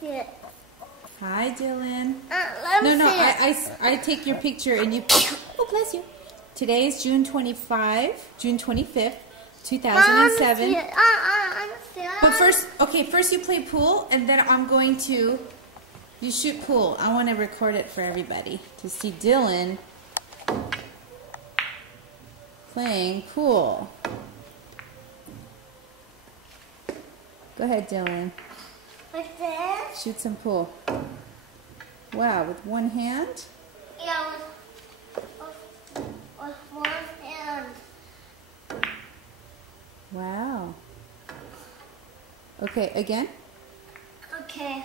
see it. Hi, Dylan. Let me see it. I take your picture and you. Oh, bless you. Today is June 25th, 2007. But first you play pool, and then I'm going to. You shoot pool. I want to record it for everybody to see Dylan playing pool. Go ahead, Dylan. Like this? Shoot some pool. Wow, with one hand? Yeah, with one hand. Wow. Okay, again? Okay.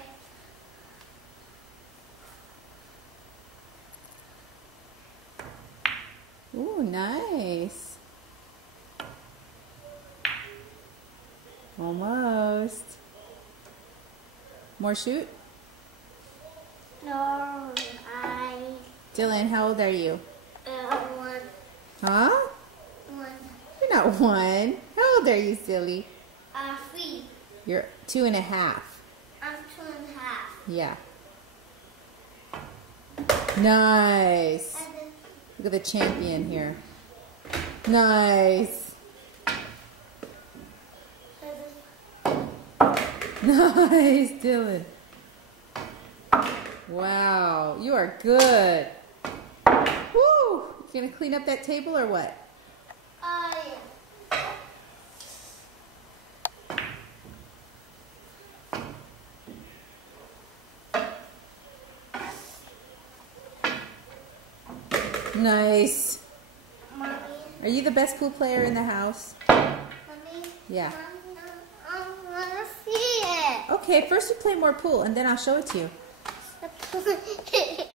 Ooh, nice. Almost. More shoot? No, Dylan, how old are you? one. Huh? One. You're not one. How old are you, silly? 3. You're 2.5. I'm 2.5. Yeah. Nice. Look at the champion here. Nice. Nice, Dylan. Wow, you are good. Woo! You gonna clean up that table or what? Yeah. Nice. Mommy. Are you the best pool player in the house? Mommy. Yeah. I want to see it. Okay, first you play more pool and then I'll show it to you.